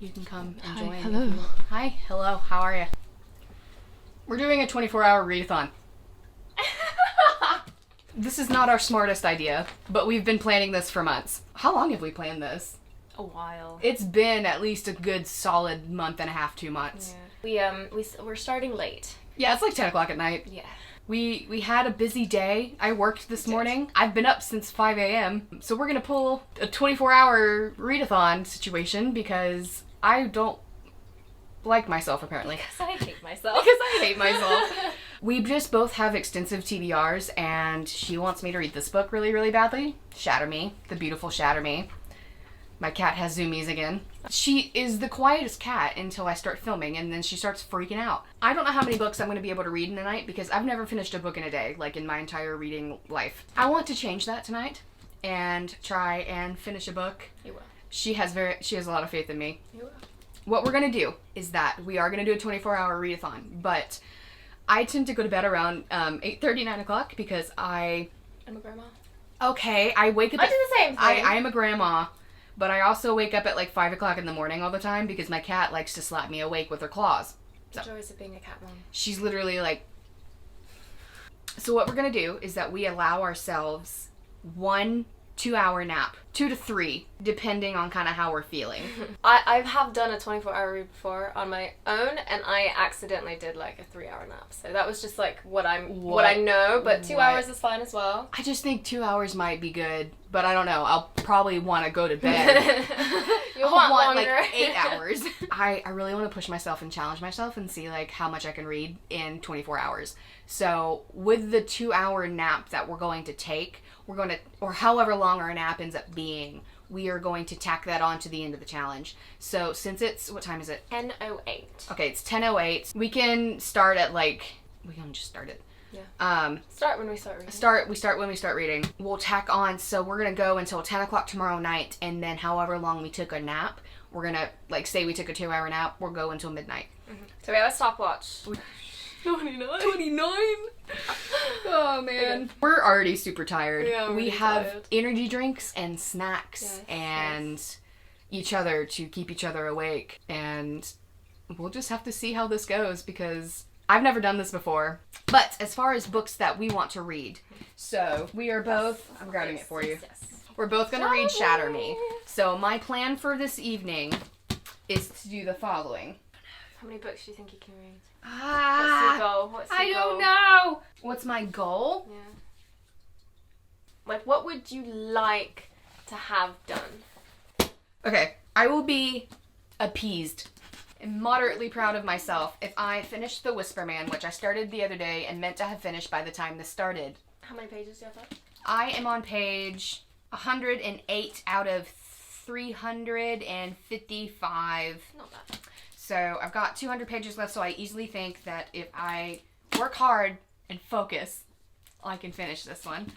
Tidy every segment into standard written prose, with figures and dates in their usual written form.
you can come and Hi, join. hello. Hi, hello, how are you? We're doing a 24-hour readathon. This is not our smartest idea, but we've been planning this for months. How long have we planned this? A while. It's been at least a good solid month and a half, 2 months. Yeah. We're starting late. Yeah, it's like 10 o'clock at night. Yeah. We had a busy day. I worked this morning. I've been up since 5 a.m. So we're going to pull a 24-hour readathon situation because I don't like myself, apparently. Because I hate myself. Because I hate myself. We just both have extensive TBRs, and she wants me to read this book really, really badly. Shatter Me, the beautiful Shatter Me. My cat has zoomies again. She is the quietest cat until I start filming, and then she starts freaking out. I don't know how many books I'm going to be able to read in a night because I've never finished a book in a day, like in my entire reading life. I want to change that tonight and try and finish a book. You will. She has a lot of faith in me. You will. What we're going to do is that we are going to do a 24-hour readathon, but I tend to go to bed around 8:30, 9 o'clock because I'm a grandma. Okay, I wake up... I do the same thing. I am a grandma, but I also wake up at like 5 o'clock in the morning all the time because my cat likes to slap me awake with her claws. The joys of being a cat mom. She's literally like... So what we're going to do is that we allow ourselves 1 2-hour nap. 2 to 3, depending on kind of how we're feeling. I have done a 24-hour read before on my own, and I accidentally did like a 3-hour nap. So that was just like what I know, but 2 hours is fine as well. I just think 2 hours might be good, but I don't know. I'll probably want to go to bed. You'll want longer. Like 8 hours. I really want to push myself and challenge myself and see like how much I can read in 24 hours. So with the 2-hour nap that we're going to take, we're going to, or however long our nap ends up being, we are going to tack that on to the end of the challenge. So since it's, what time is it? 10:08. Okay, it's 10:08. We can start at like, we can just start it. Yeah. Start when we start reading. We start when we start reading. We'll tack on, so we're going to go until 10 o'clock tomorrow night, and then however long we took a nap, we're going to, like say we took a 2-hour nap, we'll go until midnight. Mm-hmm. So we have a stopwatch. 29? Oh man. Okay. We're already super tired. Yeah, we have tired. Energy drinks and snacks and each other to keep each other awake. And we'll just have to see how this goes because I've never done this before. But as far as books that we want to read, so we are both, I'm grabbing it for you. Yes. We're both going to read Shatter Me. So my plan for this evening is to do the following. How many books do you think you can read? What's your goal? I don't know. What's my goal? Yeah. Like, what would you like to have done? Okay, I will be appeased and moderately proud of myself if I finish The Whisper Man, which I started the other day and meant to have finished by the time this started. How many pages do you have left? I am on page 108 out of 355. Not bad. So I've got 200 pages left, so I easily think that if I work hard and focus, I can finish this one.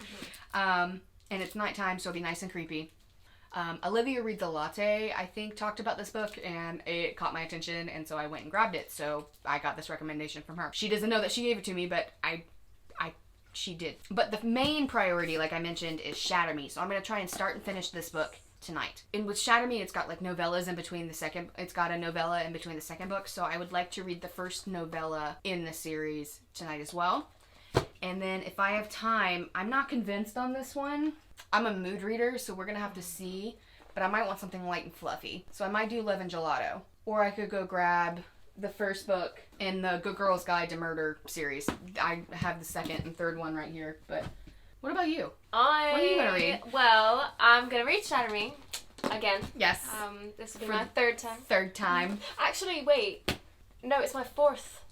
Mm-hmm. And it's nighttime, so it'll be nice and creepy. Olivia Read the Latte, I think, talked about this book, and it caught my attention, and so I went and grabbed it. So I got this recommendation from her. She doesn't know that she gave it to me, but she did. But the main priority, like I mentioned, is Shatter Me. So I'm going to try and start and finish this book tonight. And with Shatter Me, it's got like novellas in between it's got a novella in between the second book, so I would like to read the first novella in the series tonight as well. And then if I have time, I'm not convinced on this one. I'm a mood reader, so we're gonna have to see, but I might want something light and fluffy. So I might do Love and Gelato. Or I could go grab the first book in the Good Girl's Guide to Murder series. I have the second and third one right here, but what about you? What are you going to read? Well, I'm going to read Shatter Me again. Yes. This will be my third time. Third time. Actually, wait. No, it's my fourth.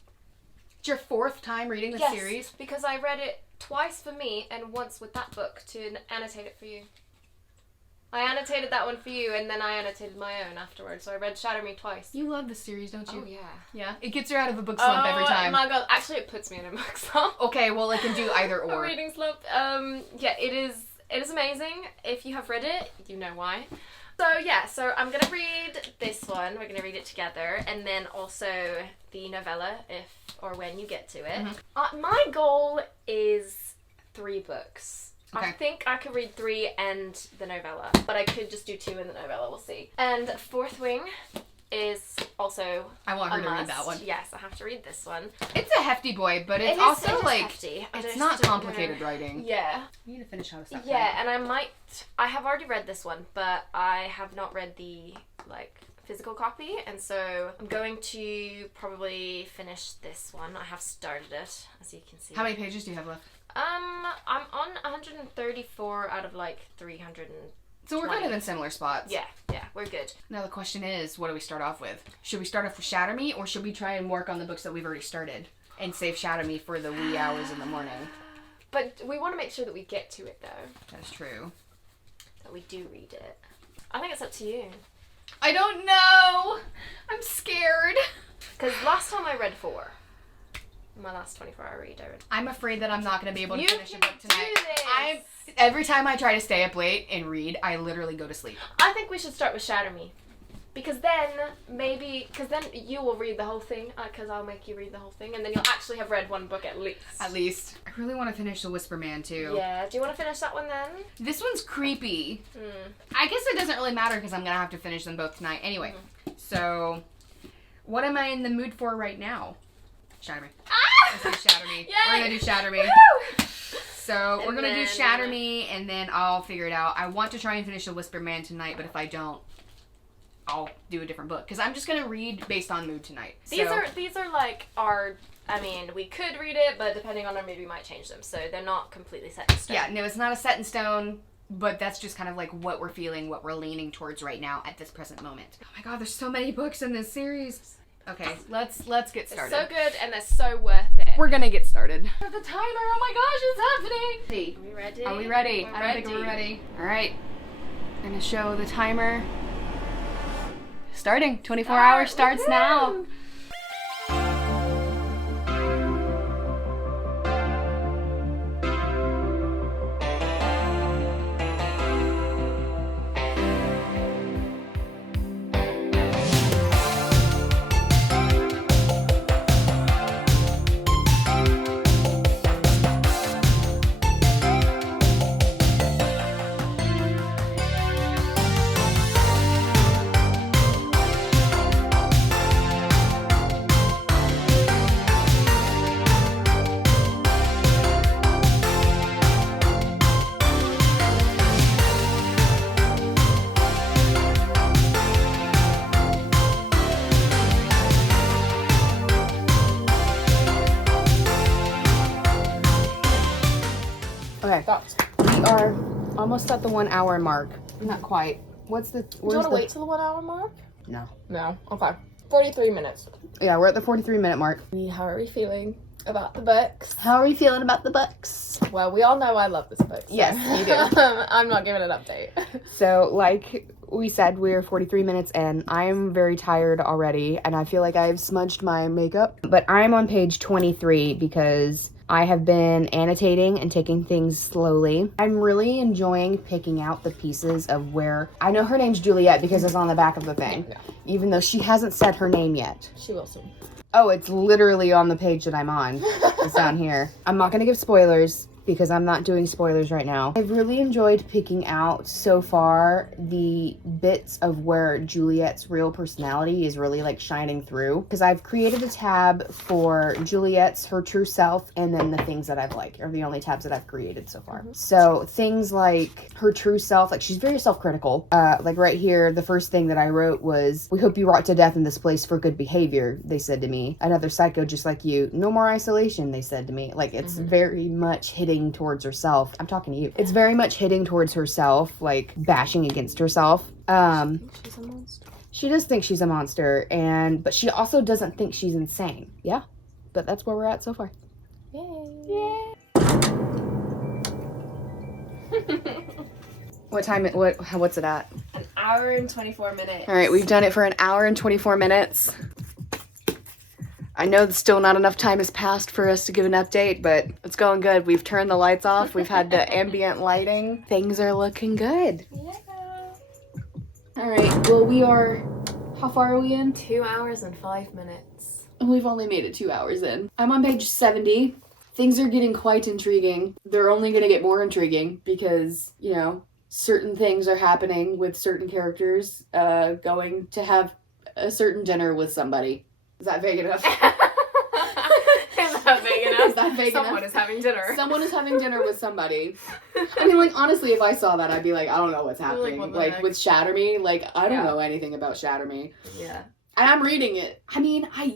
It's your fourth time reading the series? Because I read it twice for me and once with that book to annotate it for you. I annotated that one for you, and then I annotated my own afterwards. So I read Shatter Me twice. You love the series, don't you? Oh, yeah. Yeah? It gets her out of a book slump every time. Oh, my God. Actually, it puts me in a book slump. Okay, well, it can do either or. A reading slump. Yeah, it is amazing. If you have read it, you know why. So, yeah, so I'm going to read this one. We're going to read it together. And then also the novella, if or when you get to it. Mm-hmm. My goal is 3 books. Okay. I think I could read 3 and the novella, but I could just do 2 in the novella, we'll see. And Fourth Wing is also I want her a to read must. that one. Yes, I have to read this one. It's a hefty boy, but it's It is also like hefty. it's not complicated writing. Yeah. You need to finish how to stop. Yeah, and I have already read this one, but I have not read the physical copy, and so I'm going to probably finish this one. I have started it, as you can see. How many pages do you have left? I'm on 134 out of 300. So we're kind of in similar spots. Yeah, we're good. Now the question is, what do we start off with? Should we start off with Shatter Me, or should we try and work on the books that we've already started and save Shatter Me for the wee hours in the morning? But we want to make sure that we get to it, though. That's true. That we do read it. I think it's up to you. I don't know. I'm scared. Because last time I read 4. My last 24-hour read, I read. I'm afraid that I'm not going to be able to finish a book You tonight. can do this. Every time I try to stay up late and read, I literally go to sleep. I think we should start with Shatter Me. Because then you will read the whole thing, because I'll make you read the whole thing, and then you'll actually have read one book at least. At least. I really want to finish The Whisper Man, too. Yeah, do you want to finish that one then? This one's creepy. I guess it doesn't really matter because I'm going to have to finish them both tonight. Anyway, so what am I in the mood for right now? Shatter Me. Ah! Let's do Shatter Me. Yay! We're going to do Shatter Me. Woo! So we're going to do Shatter Me, and then I'll figure it out. I want to try and finish The Whisper Man tonight, but if I don't, I'll do a different book. Because I'm just going to read based on mood tonight. These are like our... I mean, we could read it, but depending on our mood, we might change them. So they're not completely set in stone. Yeah, no, it's not a set in stone, but that's just kind of like what we're feeling, what we're leaning towards right now at this present moment. Oh my god, there's so many books in this series. Okay, let's get started. They're so good and they're so worth it. We're gonna get started. The timer, oh my gosh, it's happening! Are we ready? Are we ready? We're I don't think we're ready. Alright, I'm gonna show the timer. Starting. 24 hours starts now. Okay, we are almost at the 1 hour mark. Not quite. What's the... Do you want to wait till the 1 hour mark? No. No. Okay. 43 minutes. Yeah, we're at the 43-minute mark. How are we feeling about the books? How are you feeling about the books? Well, we all know I love this book. So. Yes, you do. I'm not giving an update. So, like we said, we're 43 minutes in. I'm very tired already, and I feel like I've smudged my makeup. But I'm on page 23 because I have been annotating and taking things slowly. I'm really enjoying picking out the pieces of where... I know her name's Juliet because it's on the back of the thing, even though she hasn't said her name yet. She will soon. Oh, it's literally on the page that I'm on. It's down here. I'm not going to give spoilers because I'm not doing spoilers right now. I've really enjoyed picking out so far the bits of where Juliet's real personality is really like shining through, because I've created a tab for Juliet's her true self, and then the things that I've liked are the only tabs that I've created so far. So things like her true self, like she's very self-critical. Like right here, the first thing that I wrote was, "We hope you rot to death in this place for good behavior," they said to me. "Another psycho just like you. No more isolation," they said to me. Like it's very much hitting towards herself. I'm talking to you. It's very much hitting towards herself, like bashing against herself. She's a monster. She does think she's a monster, but she also doesn't think she's insane. Yeah, but that's where we're at so far. Yay. What time? What's it at? 1 hour and 24 minutes. All right, we've done it for 1 hour and 24 minutes. I know still not enough time has passed for us to give an update, but it's going good. We've turned the lights off. We've had the ambient lighting. Things are looking good. Yeah. All right, well, we are... How far are we in? 2 hours and 5 minutes. We've only made it 2 hours in. I'm on page 70. Things are getting quite intriguing. They're only going to get more intriguing because, you know, certain things are happening with certain characters going to have a certain dinner with somebody. Is that vague enough? Is that vague enough? Is that vague Someone enough? is having dinner. Someone is having dinner with somebody. I mean, like, honestly, if I saw that, I'd be like, I don't know what's happening. what the Like, heck? with Shatter Me, like, I don't Yeah. know anything about Shatter Me. Yeah. And I'm reading it. I mean, I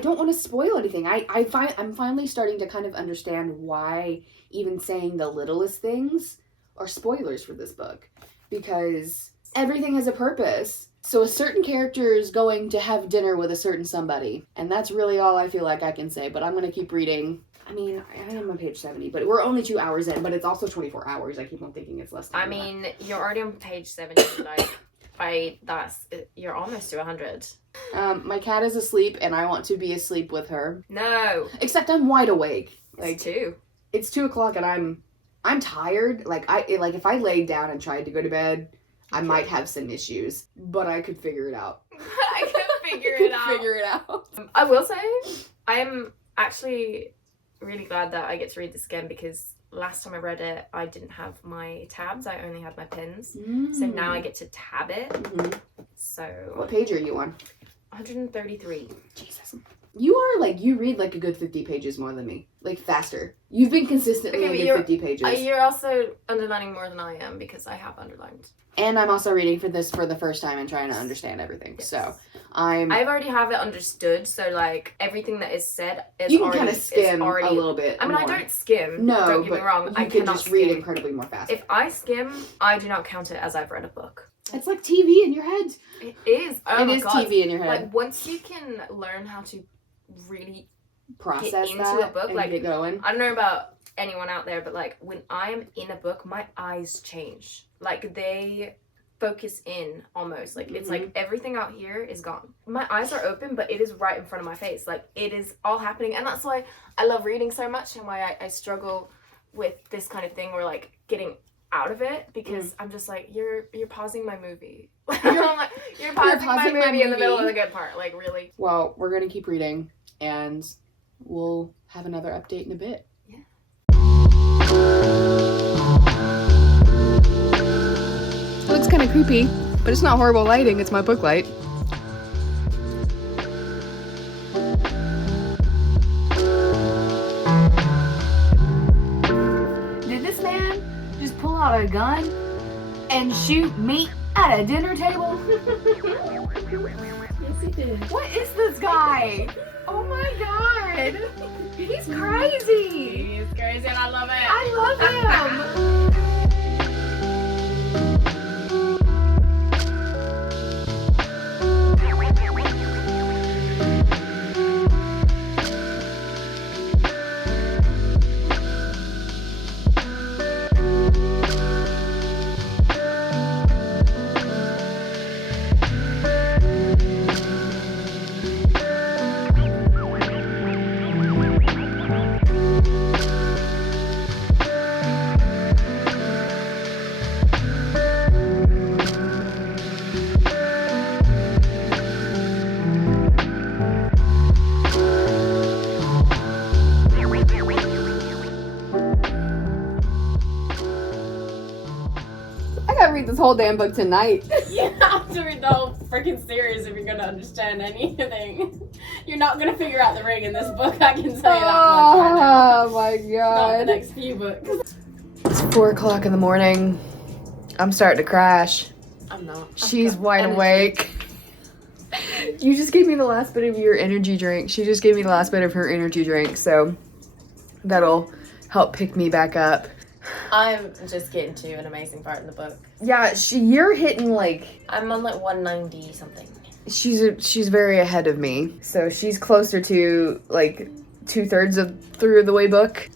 don't want to spoil anything. I'm finally starting to kind of understand why even saying the littlest things are spoilers for this book. Because everything has a purpose. So a certain character is going to have dinner with a certain somebody. And that's really all I feel like I can say. But I'm going to keep reading. I mean, I am on page 70, but we're only 2 hours in, but it's also 24 hours. I keep on thinking it's less time. I mean, you're already on page 70, like, you're almost to 100. My cat is asleep, and I want to be asleep with her. No. Except I'm wide awake. Like, 2. It's 2 o'clock, and I'm tired. Like, if I laid down and tried to go to bed, I might have some issues, but I could figure it out. I can figure it out. Figure it out. I will say, I am actually really glad that I get to read this again, because last time I read it, I didn't have my tabs. I only had my pins. So now I get to tab it. Mm-hmm. So What page are you on? 133. Jesus. You are, like, you read, like, a good 50 pages more than me. Like, faster. You've been consistently Okay, but a good 50 pages. You're also underlining more than I am, because I have underlined. And I'm also reading for this for the first time and trying to understand everything. Yes. So, I've already have it understood, so, like, everything that is said is you can already... kind of skim already, a little bit I mean, more. I don't skim. No, don't get me but wrong. you I can cannot just read skim. incredibly more fast. If I skim, I do not count it as I've read a book. It's like TV in your head. It is. Oh It my is God. TV in your head. Like, once you can learn how to really Process get into that a book, and like, get going. I don't know about anyone out there, but, like, when I'm in a book, my eyes change. Like, they focus in almost. Like, it's like everything out here is gone. My eyes are open, but it is right in front of my face. Like, it is all happening. And that's why I love reading so much, and why I struggle with this kind of thing, where, like, getting out of it, because I'm just like, you're pausing my movie. I'm like, you're pausing my movie in the middle of the good part. Like, really. Well, we're going to keep reading, and we'll have another update in a bit. Yeah. It looks kind of creepy, but it's not horrible lighting. It's my book light. Did this man just pull out a gun and shoot meat at a dinner table? Yes, he did. What is this guy? Oh my god. He's crazy. He's crazy, and I love it. I love him. I gotta read this whole damn book tonight. You have to read the whole freaking series if you're gonna understand anything. You're not gonna figure out the ring in this book, I can tell you that much right now. Oh my Not the god. next few books. It's 4 o'clock in the morning. I'm starting to crash. I'm not. She's wide awake. You just gave me the last bit of your energy drink. She just gave me the last bit of her energy drink, so that'll help pick me back up. I'm just getting to an amazing part in the book. Yeah, you're hitting like I'm on like 190 something. she's very ahead of me. So she's closer to like 2/3 through the way book.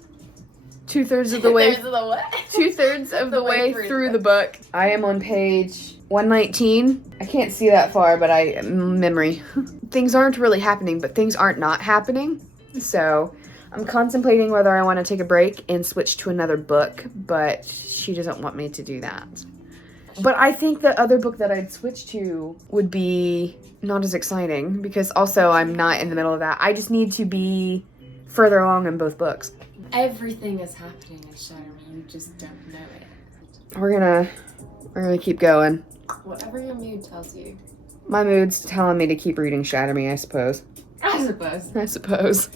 2/3 of the way. There's the what? 2/3 of the way through the book. I am on page 119. I can't see that far, but memory. Things aren't really happening, but things aren't not happening. So I'm contemplating whether I want to take a break and switch to another book, but she doesn't want me to do that. But I think the other book that I'd switch to would be not as exciting, because also I'm not in the middle of that. I just need to be further along in both books. Everything is happening in Shatter Me, you just don't know it. We're gonna keep going. Whatever your mood tells you. My mood's telling me to keep reading Shatter Me, I suppose. I suppose. I suppose.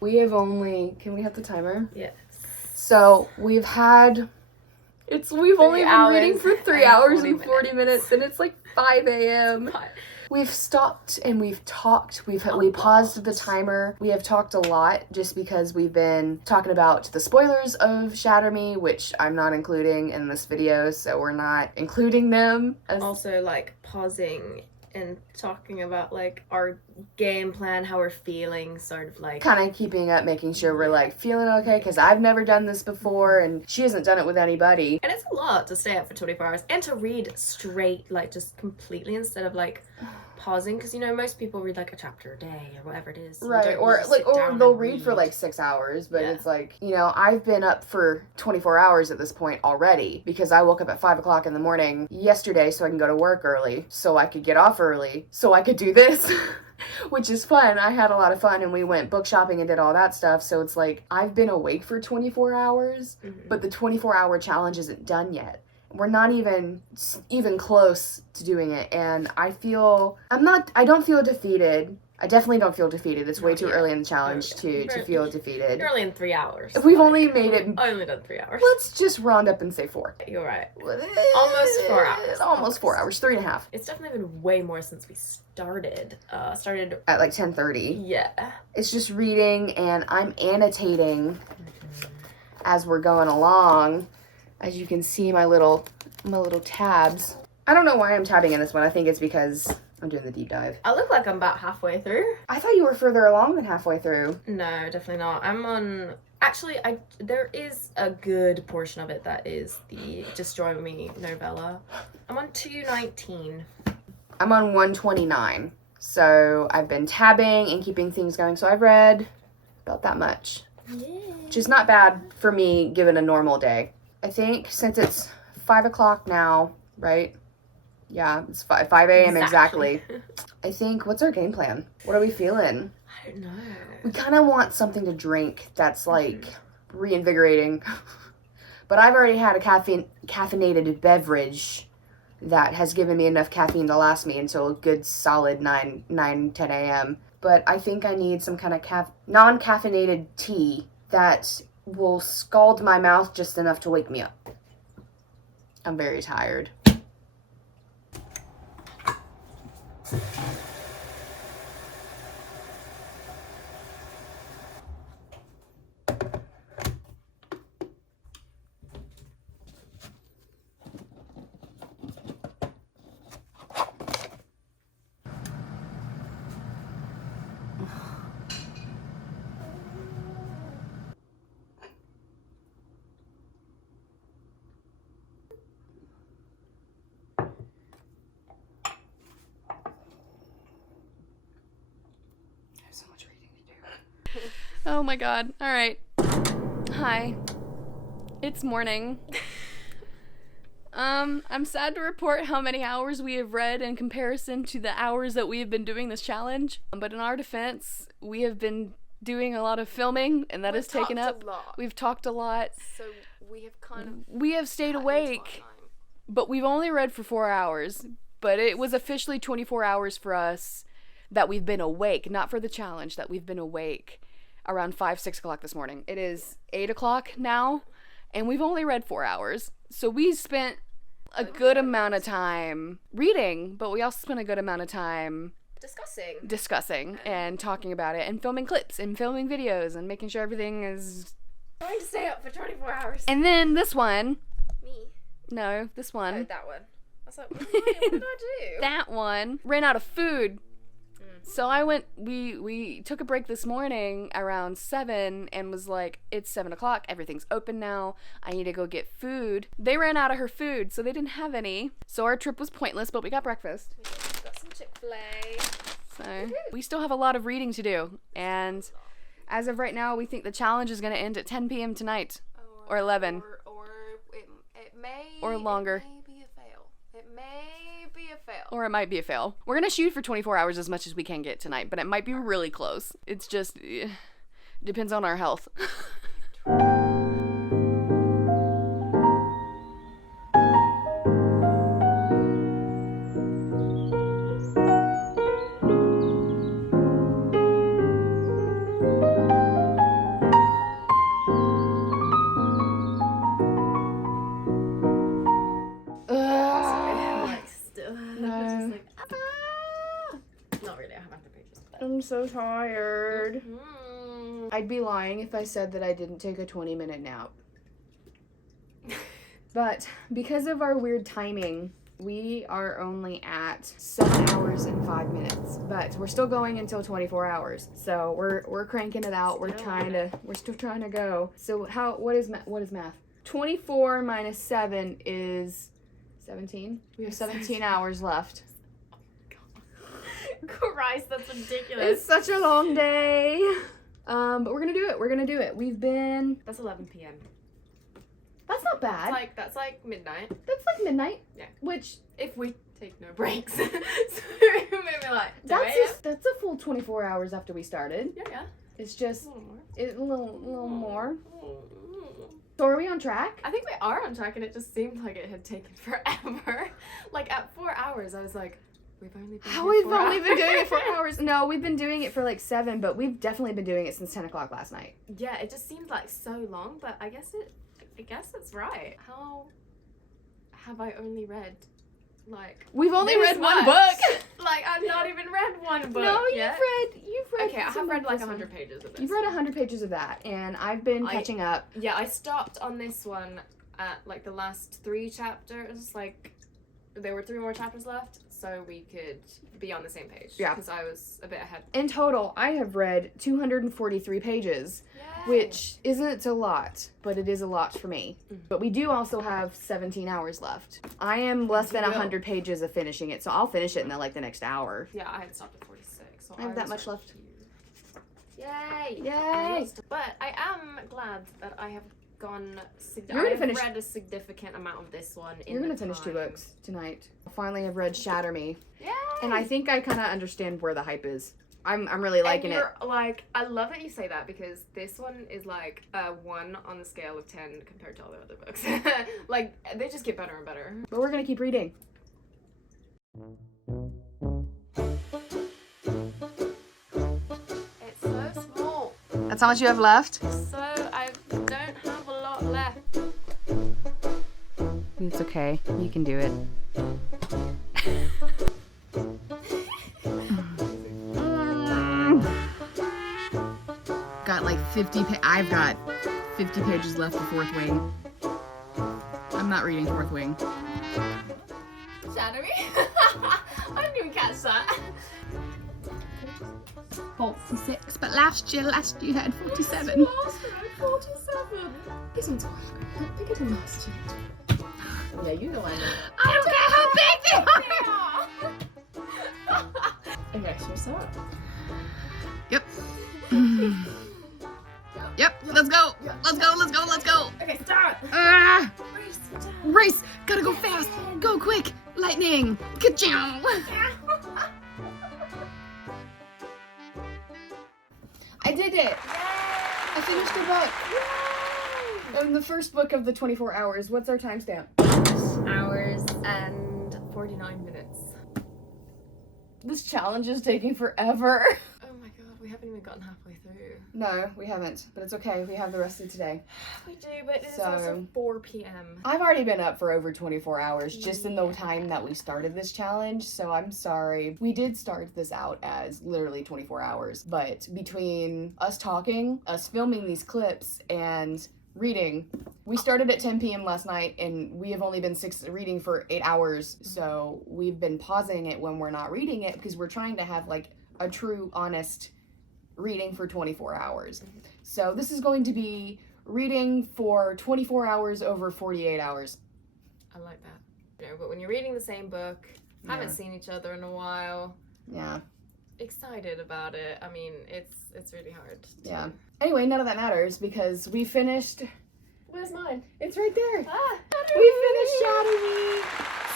We have only... Can we have the timer? Yes. So, we've only been reading for 3 hours and 40 40 minutes, and it's like 5 a.m. We've stopped and we've talked. We paused the timer. We have talked a lot just because we've been talking about the spoilers of Shatter Me, which I'm not including in this video, so we're not including them. Also, like, pausing and talking about, like, our game plan, how we're feeling, sort of like... Kind of keeping up, making sure we're, like, feeling okay, because I've never done this before, and she hasn't done it with anybody. And it's a lot to stay up for 24 hours, and to read straight, like, just completely, instead of, like, pausing, because, you know, most people read, like, a chapter a day, or whatever it is. Right, or they'll read for, like, 6 hours, but it's like, you know, I've been up for 24 hours at this point already, because I woke up at 5 o'clock in the morning yesterday so I can go to work early, so I could get off early, so I could do this. Which is fun. I had a lot of fun, and we went book shopping and did all that stuff, so it's like, I've been awake for 24 hours, but the 24-hour challenge isn't done yet. We're not even close to doing it, and I don't feel defeated. I definitely don't feel defeated. It's way too early in the challenge to feel defeated. You're only in 3 hours. If we've only made it... Only done 3 hours. Let's just round up and say 4. You're right. Almost 4 hours. Almost 4 hours. 3.5. It's definitely been way more since we started. Started at like 10:30. Yeah. It's just reading, and I'm annotating as we're going along. As you can see, my little tabs. I don't know why I'm tabbing in this one. I think it's because I'm doing the deep dive. I look like I'm about halfway through. I thought you were further along than halfway through. No, definitely not. I'm on... Actually, there is a good portion of it that is the Destroy Me novella. I'm on 219. I'm on 129. So I've been tabbing and keeping things going. So I've read about that much. Yeah. Which is not bad for me given a normal day. I think since it's 5 o'clock now, right? Yeah, it's 5 a.m. exactly. I think, what's our game plan? What are we feeling? I don't know. We kind of want something to drink that's, like, reinvigorating. But I've already had a caffeinated beverage that has given me enough caffeine to last me until a good solid 10 a.m. But I think I need some kind of non-caffeinated tea that will scald my mouth just enough to wake me up. I'm very tired. So much reading to do. Oh my god. Alright. Hi. It's morning. I'm sad to report how many hours we have read in comparison to the hours that we have been doing this challenge. But in our defense, we have been doing a lot of filming, and that has taken up. We've talked a lot. So we have kind of... We have stayed awake, but we've only read for 4 hours. But it was officially 24 hours for us that we've been awake, not for the challenge, that we've been awake around 5-6 o'clock this morning. It is 8 o'clock now, and we've only read 4 hours. So we spent a good amount of time reading, but we also spent a good amount of time discussing and talking about it and filming clips and filming videos and making sure everything is trying to stay up for 24 hours. And then this one. Me? No, this one. Oh, that one. I was like, what did I do? That one ran out of food. So we took a break this morning around 7 and was like, it's 7 o'clock, everything's open now, I need to go get food. They ran out of her food, so they didn't have any. So our trip was pointless, but we got breakfast. We got some Chick-fil-A. So we still have a lot of reading to do. And as of right now, we think the challenge is going to end at 10 p.m. tonight. Or 11. Or it may... Or longer. It may be a fail. It may be a fail. Or it might be a fail. We're going to shoot for 24 hours as much as we can get tonight, but it might be really close. It's just... depends on our health. I'm so tired. Mm. I'd be lying if I said that I didn't take a 20-minute nap. But because of our weird timing, we are only at 7 hours and 5 minutes. But we're still going until 24 hours. So we're cranking it out. We're still trying to go. So what is math? 24 minus 7 is 17. We have 17 hours left. Christ, that's ridiculous. It's such a long day. But we're gonna do it. We're gonna do it. That's 11 p.m. That's not bad. That's like midnight. That's like midnight. Yeah. Which If we take no breaks. So maybe like 2 a.m. that's a full 24 hours after we started. Yeah. It's just a little more. Mm. So are we on track? I think we are on track, and it just seemed like it had taken forever. Like at 4 hours, I was like, we've only been doing it for hours. No, we've been doing it for like 7, but we've definitely been doing it since 10 o'clock last night. Yeah, it just seemed like so long, but I guess it's right. How have I only read like We've only this read one much? book. Like I've not even read one book. No, yet. you've read. Okay, I have read like 100 pages of this. You've read 100 pages of that, and I've been catching up. Yeah, I stopped on this one at like the last 3 chapters. Like there were 3 more chapters left, so we could be on the same page. Yeah, because I was a bit ahead. In total, I have read 243 pages. Yay. Which isn't a lot, but it is a lot for me. But we do also have 17 hours left. I am less than 100 pages of finishing it, so I'll finish it in the next hour. Yeah, I had stopped at 46. So I have that much left. Yay! Yay! But I am glad that I have gone. Read a significant amount of this one. You're gonna finish 2 books tonight. Finally, I've read Shatter Me. Yay! And I think I kind of understand where the hype is. I'm really liking it. Like, I love that you say that, because this one is like a 1 on the scale of 10 compared to all the other books. Like, they just get better and better. But we're gonna keep reading. It's so small. That's how much you have left? So I don't have a lot left. It's okay. You can do it. Got like 50 I've got 50 pages left of Fourth Wing. I'm not reading Fourth Wing. Shatter Me? I didn't even catch that. 46, but last year you had 47. Last year I had 47. This one's bigger than last year. Yeah, you know I know. I don't care how big they are! Okay, so what's up? Yep. Yep, let's go. Let's go. Okay, start. Race. Gotta go fast. Go quick. Lightning. Ka-chow. I did it. I finished the book. And the first book of the 24 hours. What's our timestamp? Hours and 49 minutes. This challenge is taking forever. Oh my god, we haven't even gotten halfway through. No, we haven't, but it's okay. We have the rest of today. We do, but it's also 4 p.m. I've already been up for over 24 hours just in the time that we started this challenge, so I'm sorry. We did start this out as literally 24 hours, but between us talking, us filming these clips, and reading, we started at 10 p.m. last night, and we have only been reading for 8 hours, so we've been pausing it when we're not reading it because we're trying to have like a true, honest reading for 24 hours. So this is going to be reading for 24 hours over 48 hours. I like that. You know, but when you're reading the same book, haven't seen each other in a while. Yeah. Excited about it. I mean, it's really hard. Yeah. Anyway, none of that matters because we finished. Where's mine? It's right there. Ah, We finished Shatter Me.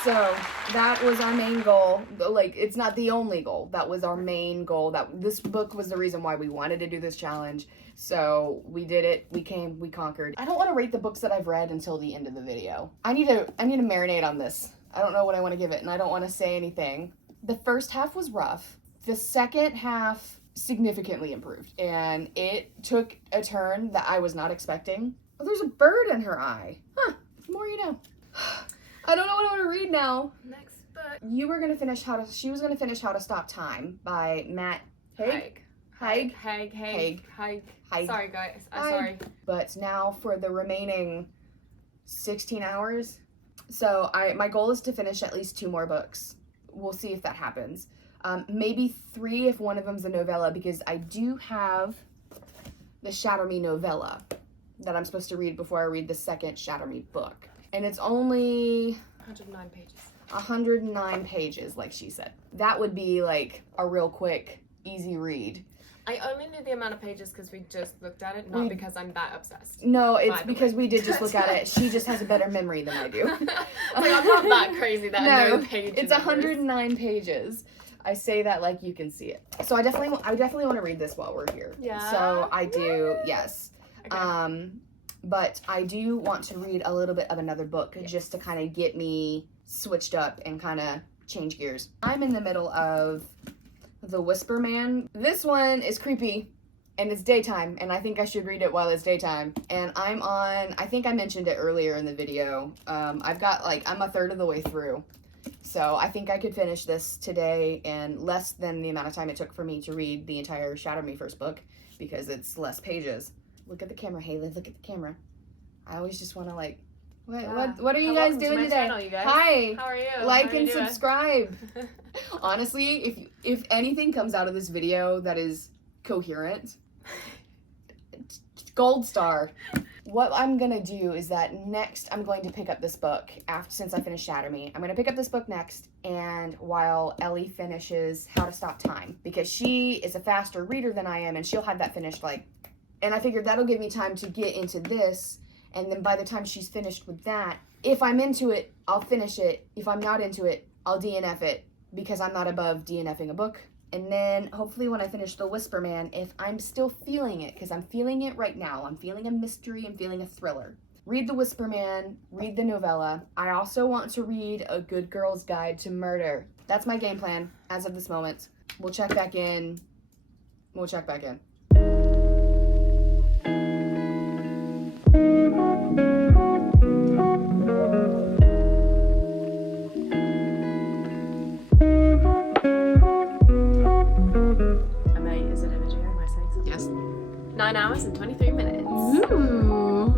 So that was our main goal. Like, it's not the only goal. That was our main goal. That this book was the reason why we wanted to do this challenge. So we did it. We conquered. I don't want to rate the books that I've read until the end of the video. I need to marinate on this. I don't know what I want to give it, and I don't want to say anything. The first half was rough. The second half significantly improved, and it took a turn that I was not expecting. Oh, there's a bird in her eye. Huh. The more you know. I don't know what I want to read now. next book. She was gonna finish How to Stop Time by Matt Haig. Sorry, guys. I'm Haig. sorry. But now for the remaining 16 hours. So my goal is to finish at least 2 more books. We'll see if that happens. Maybe 3 if one of them's a novella, because I do have the Shatter Me novella that I'm supposed to read before I read the second Shatter Me book. And it's only 109 pages. 109 pages, like she said. That would be like a real quick, easy read. I only knew the amount of pages because we just looked at it, not because I'm that obsessed. No, it's because we did just look at it. She just has a better memory than I do. Like, I'm not that crazy that I know pages. It's 109 pages. I say that like you can see it. So I definitely want to read this while we're here. Yeah. So I do, yes. Okay. But I do want to read a little bit of another book just to kind of get me switched up and kind of change gears. I'm in the middle of The Whisper Man. This one is creepy and it's daytime, and I think I should read it while it's daytime. And I think I mentioned it earlier in the video. I'm a third of the way through. So I think I could finish this today in less than the amount of time it took for me to read the entire Shatter Me first book, because it's less pages. Look at the camera, Haley. Look at the camera. I always just want to what are you guys doing today? Channel, you guys. Hi. How are you? Like and subscribe. Honestly, if anything comes out of this video that is coherent, gold star. What I'm gonna do is that next I'm going to pick up this book since I finished Shatter Me. I'm gonna pick up this book next, and while Ellie finishes How to Stop Time, because she is a faster reader than I am, and she'll have that finished and I figured that'll give me time to get into this, and then by the time she's finished with that, if I'm into it, I'll finish it. If I'm not into it, I'll DNF it, because I'm not above DNFing a book. And then hopefully when I finish The Whisper Man, if I'm still feeling it, because I'm feeling it right now, I'm feeling a mystery, I'm feeling a thriller. Read The Whisper Man, read the novella. I also want to read A Good Girl's Guide to Murder. That's my game plan as of this moment. We'll check back in. Is it in a jam? Am I saying something? Yes. 9 hours and 23 minutes. Ooh.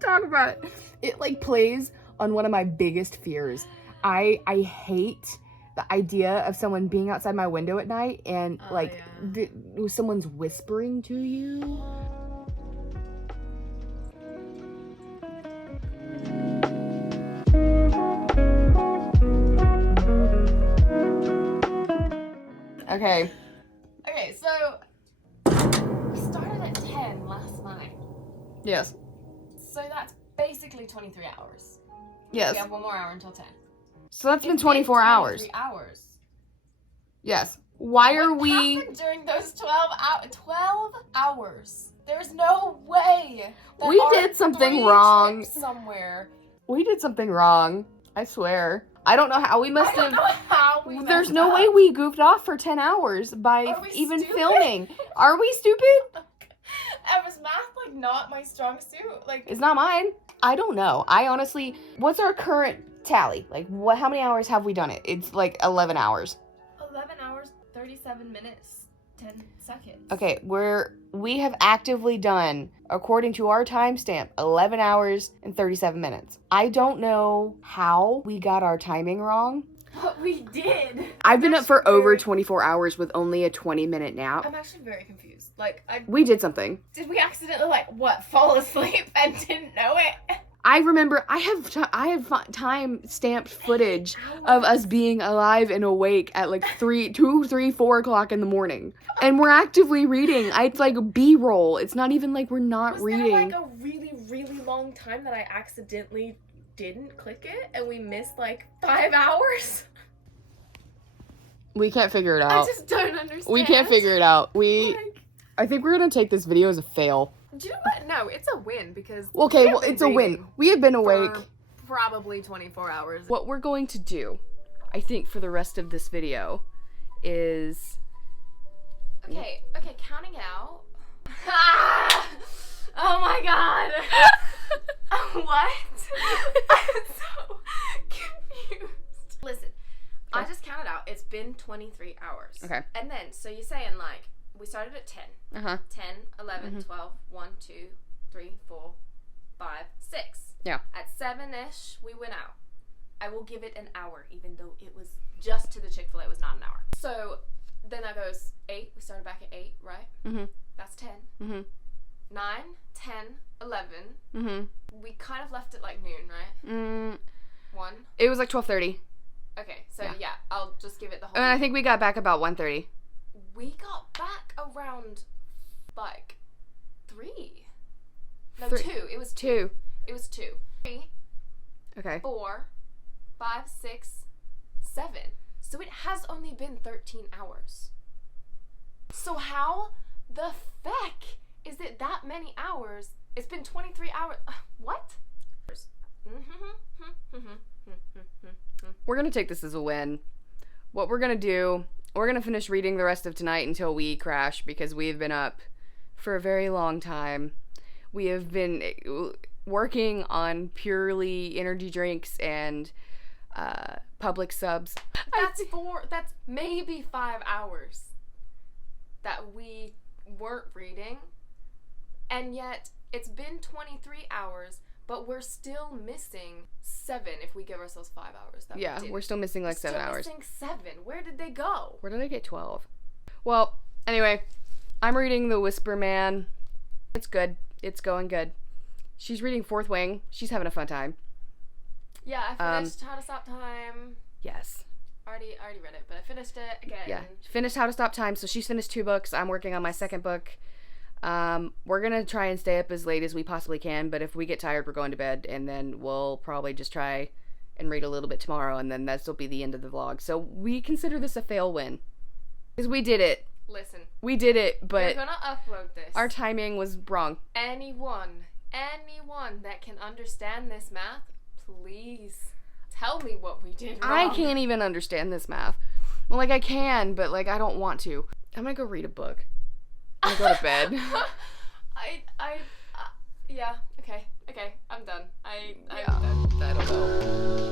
Talk about it. It plays on one of my biggest fears. I hate the idea of someone being outside my window at night and someone's whispering to you. Okay, so we started at 10 last night. yes. So that's basically 23 hours. Yes. We have 1 more hour until 10. So that's been 24 hours. 23 hours. Yes. Why are What we... happened during those 12 hours? There's no way that We our did something 3 wrong. trips somewhere. We did something wrong. I swear. I don't know how we must I don't know how we There's messed no up. way we goofed off for 10 hours by Are we even stupid? filming. Are we stupid? Was math not my strong suit? It's not mine. I don't know. I honestly, what's our current tally? How many hours have we done it? It's 11 hours. 11 hours, 37 minutes, 10 seconds. Okay, we have actively done, according to our timestamp, 11 hours and 37 minutes. I don't know how we got our timing wrong. But we did. I've been up for over 24 hours with only a 20-minute nap. I'm actually very confused. We did something. Did we accidentally fall asleep and didn't know it? I remember I have time stamped footage of us being alive and awake at like 2, 3, 4 o'clock in the morning, and we're actively reading. It's like B-roll. It's not even like we're not reading. Was there like a really, really long time that I accidentally didn't click it and we missed like 5 hours? We can't figure it out. I just don't understand. We can't figure it out. I think we're gonna take this video as a fail. Do you know what? No, it's a win because okay, well, it's a win. We have been awake for probably 24 hours. What we're going to do, I think, for the rest of this video is okay, counting out. Oh my god. What? I'm so confused. Listen, I just counted out. It's been 23 hours. Okay. And then, so you're saying like, we started at 10. 10, 11, 12, 1, 2, 3, 4, 5, 6. Yeah. At 7-ish, we went out. I will give it an hour, even though it was just to the Chick-fil-A. It was not an hour. So then that goes 8. We started back at 8, right? Mm-hmm. That's 10. Mm-hmm. 9, 10, 11. Mm-hmm. We kind of left it like noon, right? 1. It was like 12:30. Okay, so yeah, I'll just give it the whole. And I think we got back about 1:30. We got back around like 3. No, 3. 2. It was 2. It was 2. 3. Okay. 4, 5, 6, 7. So it has only been 13 hours. So how the feck is it that many hours? It's been 23 hours. What? We're gonna take this as a win. What we're gonna do, we're gonna finish reading the rest of tonight until we crash, because we've been up for a very long time. We have been working on purely energy drinks and public subs. That's maybe 5 hours that we weren't reading, and yet it's been 23 hours, but we're still missing 7 if we give ourselves 5 hours. We're still missing like 7 hours. Missing 7. Where did they go? Where did I get 12? Well, anyway, I'm reading The Whisper Man. It's good. It's going good. She's reading Fourth Wing. She's having a fun time. Yeah, I finished How to Stop Time. Yes. I already read it, but I finished it again. Yeah, finished How to Stop Time. So she's finished 2 books. I'm working on my second book. We're gonna try and stay up as late as we possibly can, but if we get tired, we're going to bed, and then we'll probably just try and read a little bit tomorrow, and then that'll be the end of the vlog. So we consider this a fail win, because we did it. Listen, we did it, but we're gonna upload this. Our timing was wrong. Anyone that can understand this math, please tell me what we did wrong. I can't even understand this math. Well, like I can, but like I don't want to. I'm gonna go read a book. I go to bed. Yeah. Okay. I'm done. I'm done. I don't know.